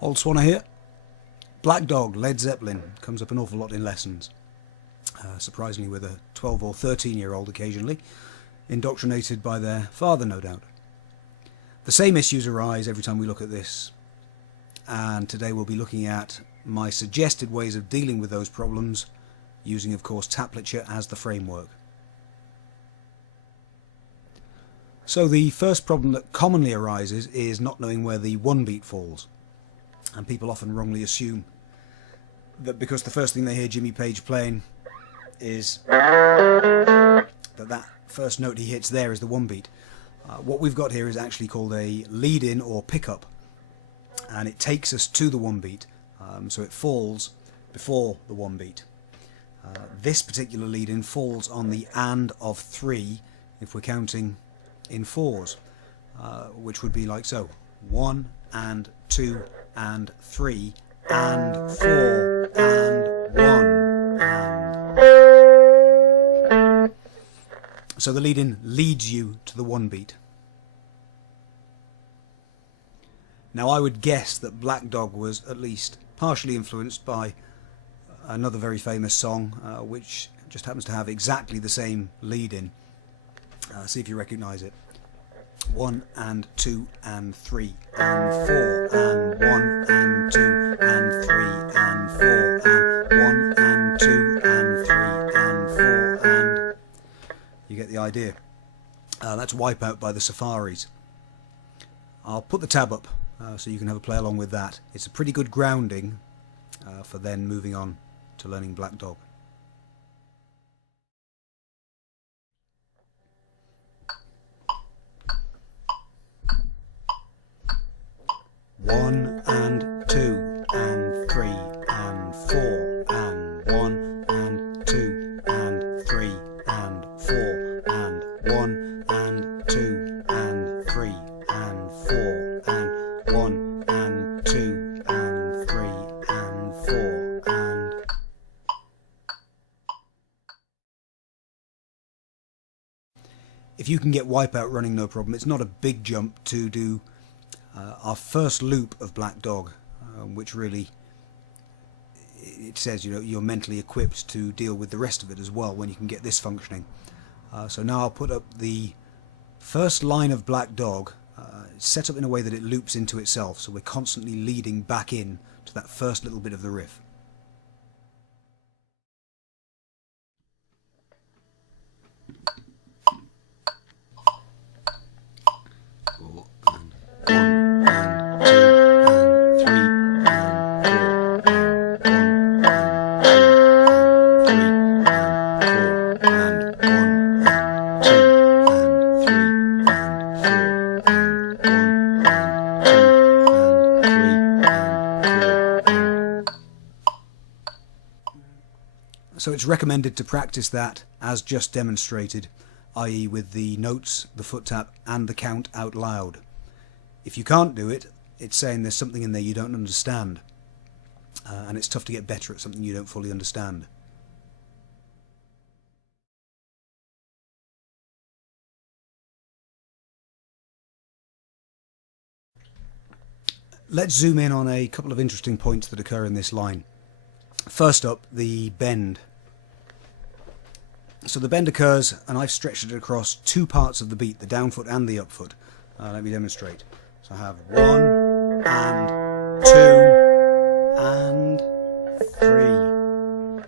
Old Swanner here. Black Dog, Led Zeppelin, comes up an awful lot in lessons. Surprisingly with a 12 or 13-year-old occasionally, indoctrinated by their father no doubt. The same issues arise every time we look at this, and today we'll be looking at my suggested ways of dealing with those problems, using of course Taplature as the framework. So the first problem that commonly arises is not knowing where the one beat falls. And people often wrongly assume that because the first thing they hear Jimmy Page playing is that first note he hits there is the one beat. What we've got here is actually called a lead-in or pickup, and it takes us to the one beat, so it falls before the one beat. This particular lead-in falls on the and of 3 if we're counting in fours, which would be like so: 1 and 2 and 3 and 4 and 1 and... So the lead-in leads you to the one beat. Now I would guess that Black Dog was at least partially influenced by another very famous song which just happens to have exactly the same lead-in. See if you recognise it. 1 and 2 and 3 and 4 and 1 and 2 and 3 and 4 and 1 and 2 and 3 and 4 and... You get the idea. That's Wipeout by the Safaris. I'll put the tab up so you can have a play along with that. It's a pretty good grounding for then moving on to learning Black Dog. One and 2 and 3 and 4 and 1 and 2 and 3 and 4 and 1 and 2 and 3 and 4 and 1 and 2 and 3 and 4 and... If you can get Wipeout running no problem, it's not a big jump to do our first loop of Black Dog, which really, it says, you know, you're mentally equipped to deal with the rest of it as well when you can get this functioning. So now I'll put up the first line of Black Dog, set up in a way that it loops into itself, so we're constantly leading back in to that first little bit of the riff. So it's recommended to practice that as just demonstrated, i.e. with the notes, the foot tap and the count out loud. If you can't do it, it's saying there's something in there you don't understand, and it's tough to get better at something you don't fully understand. Let's zoom in on a couple of interesting points that occur in this line. First up, the bend. So the bend occurs, and I've stretched it across two parts of the beat, the down foot and the up foot. Let me demonstrate. So I have 1 and 2 and 3.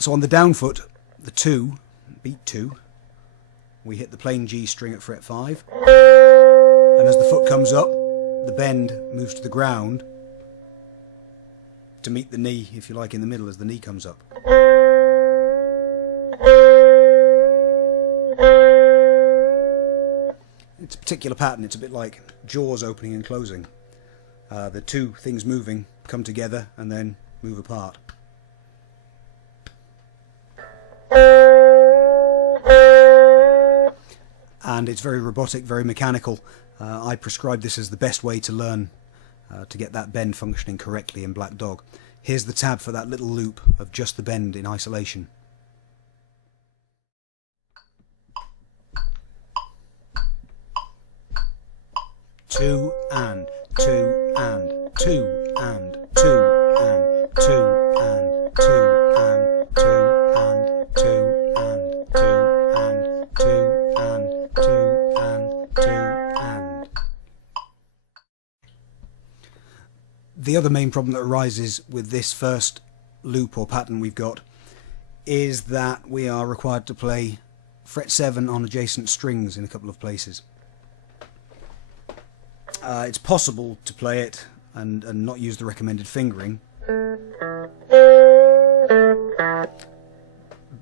So on the down foot, the 2, beat 2, we hit the plain G string at fret 5, and as the foot comes up, the bend moves to the ground to meet the knee, if you like, in the middle as the knee comes up. It's a particular pattern. It's a bit like jaws opening and closing. The two things moving come together and then move apart. and it's very robotic, very mechanical. I prescribe this as the best way to learn to get that bend functioning correctly in Black Dog. Here's the tab for that little loop of just the bend in isolation. Two and two and two and two and two and two and two and two and two and two and two and two and. The other main problem that arises with this first loop or pattern we've got is that we are required to play fret 7 on adjacent strings in a couple of places. It's possible to play it and not use the recommended fingering,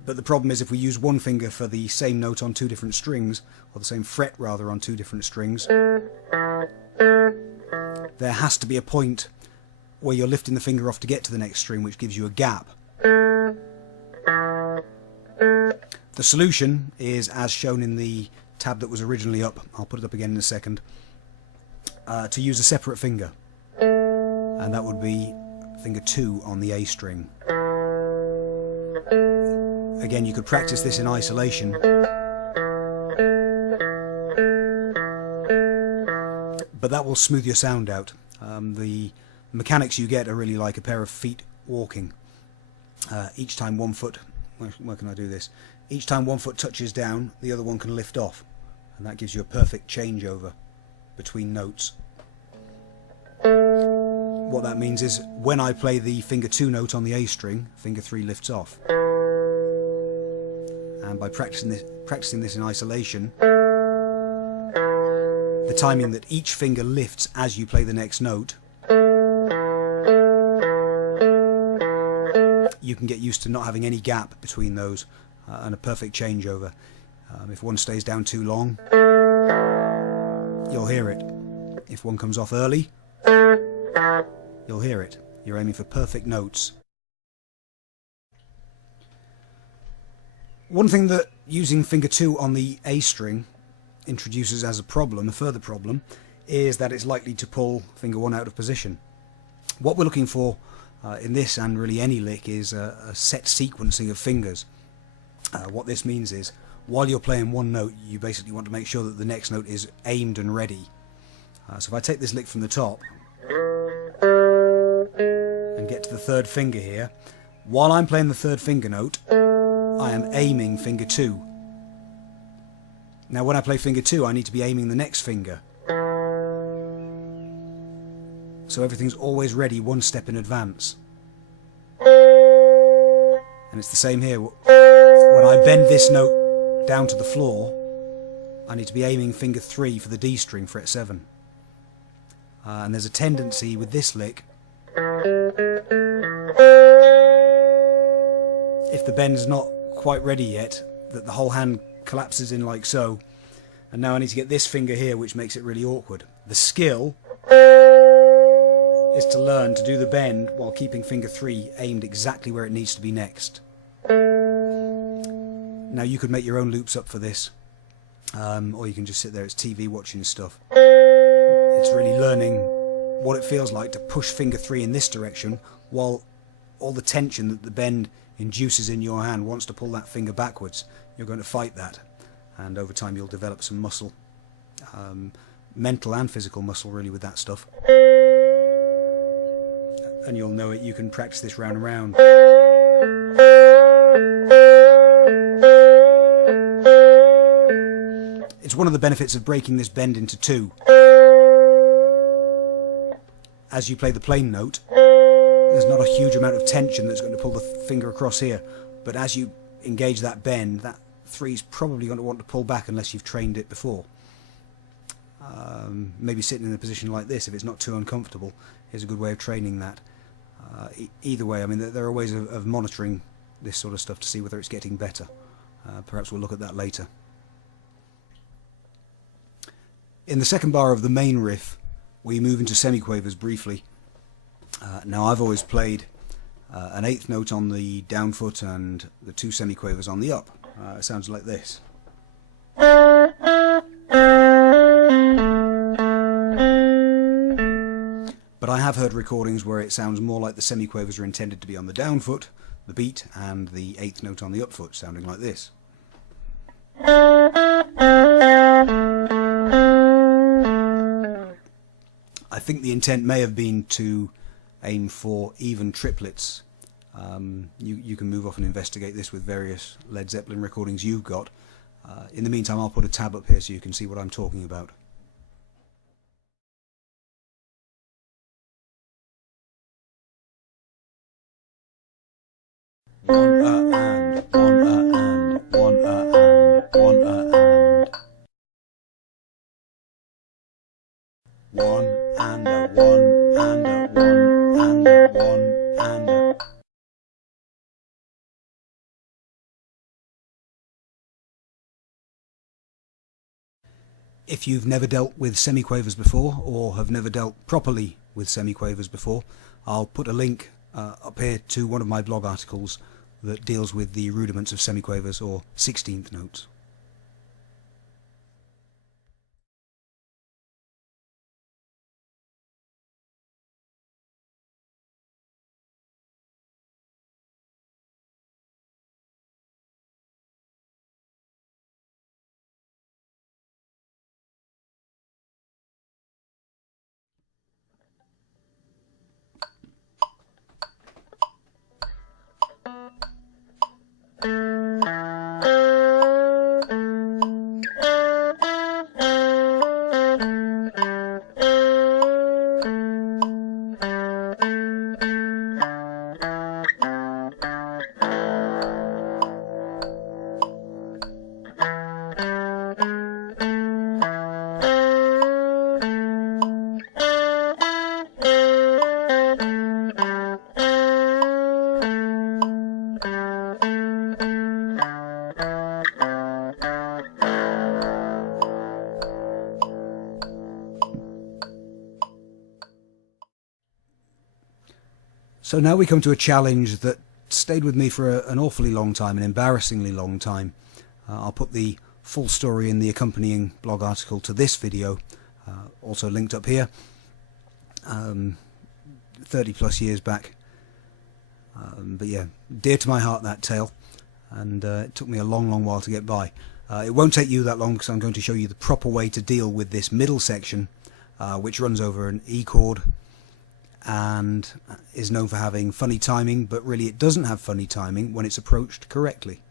but the problem is if we use one finger for the same note on two different strings, or the same fret rather on two different strings, there has to be a point where you're lifting the finger off to get to the next string, which gives you a gap. The solution is as shown in the tab that was originally up. I'll put it up again in a second. To use a separate finger, and that would be finger 2 on the A string. Again, you could practice this in isolation, but that will smooth your sound out. The mechanics you get are really like a pair of feet walking. Each time one foot, where can I do this? Each time one foot touches down, the other one can lift off, and that gives you a perfect changeover between notes. What that means is when I play the finger 2 note on the A string, finger 3 lifts off. And by practicing this in isolation, the timing that each finger lifts as you play the next note, you can get used to not having any gap between those, and a perfect changeover. If one stays down too long, you'll hear it. If one comes off early, you'll hear it. You're aiming for perfect notes. One thing that using finger 2 on the A string introduces as a problem, a further problem, is that it's likely to pull finger 1 out of position. What we're looking for in this and really any lick is a set sequencing of fingers. What this means is while you're playing one note, you basically want to make sure that the next note is aimed and ready. So if I take this lick from the top and get to the third finger here, while I'm playing the third finger note, I am aiming finger 2. Now when I play finger 2, I need to be aiming the next finger. So everything's always ready one step in advance. And it's the same here. When I bend this note down to the floor, I need to be aiming finger 3 for the D string, fret 7. And there's a tendency with this lick, if the bend's not quite ready yet, that the whole hand collapses in like so, and now I need to get this finger here, which makes it really awkward. The skill is to learn to do the bend while keeping finger 3 aimed exactly where it needs to be next. Now you could make your own loops up for this, or you can just sit there, it's TV watching stuff. It's really learning what it feels like to push finger 3 in this direction while all the tension that the bend induces in your hand wants to pull that finger backwards. You're going to fight that, and over time you'll develop some muscle, mental and physical muscle really with that stuff, and you'll know it. You can practice this round and round. It's one of the benefits of breaking this bend into 2. As you play the plain note, there's not a huge amount of tension that's going to pull the finger across here, but as you engage that bend, that 3's probably going to want to pull back unless you've trained it before. Maybe sitting in a position like this, if it's not too uncomfortable, is a good way of training that. Either way, I mean, there are ways of monitoring this sort of stuff to see whether it's getting better. Perhaps we'll look at that later. In the second bar of the main riff, we move into semiquavers briefly. Now I've always played an 8th note on the down foot and the 2 semiquavers on the up. It sounds like this. but I have heard recordings where it sounds more like the semiquavers are intended to be on the down foot, the beat, and the eighth note on the up foot, sounding like this. I think the intent may have been to aim for even triplets. You can move off and investigate this with various Led Zeppelin recordings you've got. In the meantime, I'll put a tab up here so you can see what I'm talking about. One and, one and, one and, one and. One and a, one and a, one and a, one and a. If you've never dealt with semiquavers before, or have never dealt properly with semiquavers before, I'll put a link up here to one of my blog articles that deals with the rudiments of semiquavers or 16th notes. So now we come to a challenge that stayed with me for an awfully long time, an embarrassingly long time. I'll put the full story in the accompanying blog article to this video, also linked up here, 30 plus years back. But yeah, dear to my heart, that tale, and it took me a long while to get by. It won't take you that long because I'm going to show you the proper way to deal with this middle section, which runs over an E chord and is known for having funny timing, but really it doesn't have funny timing when it's approached correctly.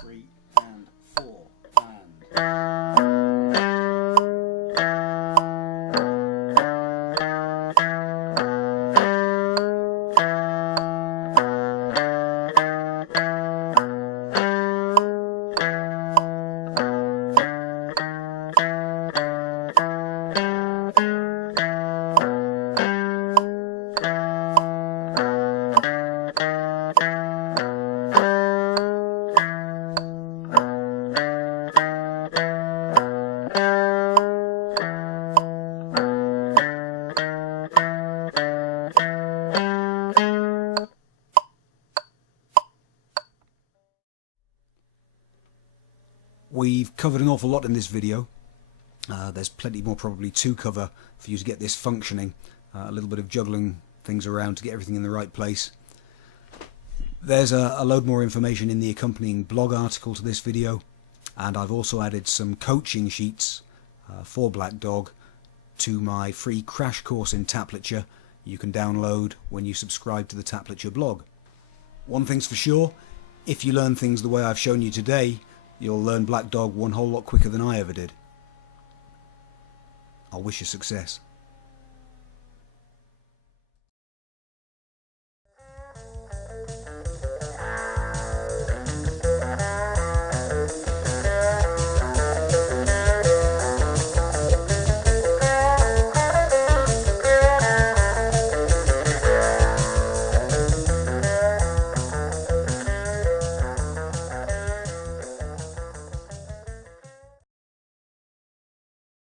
Three and four and. We've covered an awful lot in this video. There's plenty more probably to cover for you to get this functioning. A little bit of juggling things around to get everything in the right place. There's a load more information in the accompanying blog article to this video, and I've also added some coaching sheets for Black Dog to my free crash course in Taplature you can download when you subscribe to the Taplature blog. One thing's for sure, if you learn things the way I've shown you today, you'll learn Black Dog one whole lot quicker than I ever did. I'll wish you success.